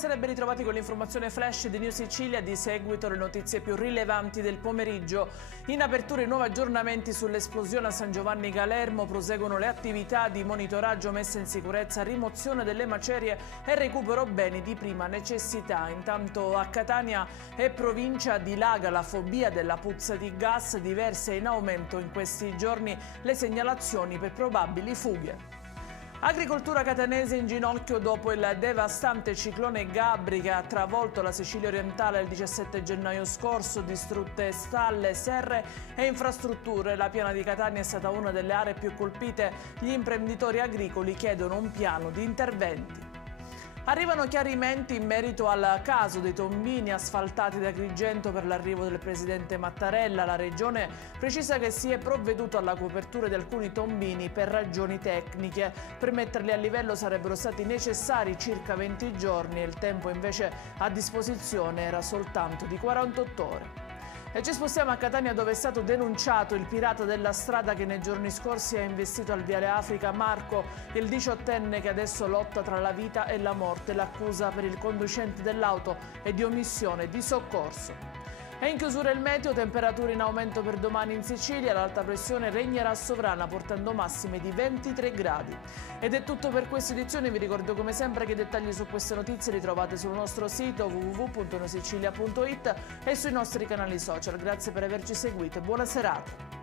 Buonasera e ben ritrovati con l'informazione flash di News Sicilia. Di seguito le notizie più rilevanti del pomeriggio. In apertura i nuovi aggiornamenti sull'esplosione a San Giovanni Galermo, proseguono le attività di monitoraggio, messa in sicurezza, rimozione delle macerie e recupero beni di prima necessità. Intanto a Catania e provincia dilaga la fobia della puzza di gas, diverse in aumento in questi giorni le segnalazioni per probabili fughe. Agricoltura catanese in ginocchio dopo il devastante ciclone Gabri che ha travolto la Sicilia orientale il 17 gennaio scorso, distrutte stalle, serre e infrastrutture. La piana di Catania è stata una delle aree più colpite. Gli imprenditori agricoli chiedono un piano di interventi. Arrivano chiarimenti in merito al caso dei tombini asfaltati da Agrigento per l'arrivo del presidente Mattarella. La Regione precisa che si è provveduto alla copertura di alcuni tombini per ragioni tecniche. Per metterli a livello sarebbero stati necessari circa 20 giorni e il tempo invece a disposizione era soltanto di 48 ore. E ci spostiamo a Catania, dove è stato denunciato il pirata della strada che nei giorni scorsi ha investito al viale Africa Marco, il 18enne che adesso lotta tra la vita e la morte. L'accusa per il conducente dell'auto è di omissione di soccorso. E in chiusura il meteo, temperature in aumento per domani in Sicilia, l'alta pressione regnerà sovrana portando massime di 23 gradi. Ed è tutto per questa edizione, vi ricordo come sempre che i dettagli su queste notizie li trovate sul nostro sito www.neusicilia.it e sui nostri canali social. Grazie per averci seguito e buona serata.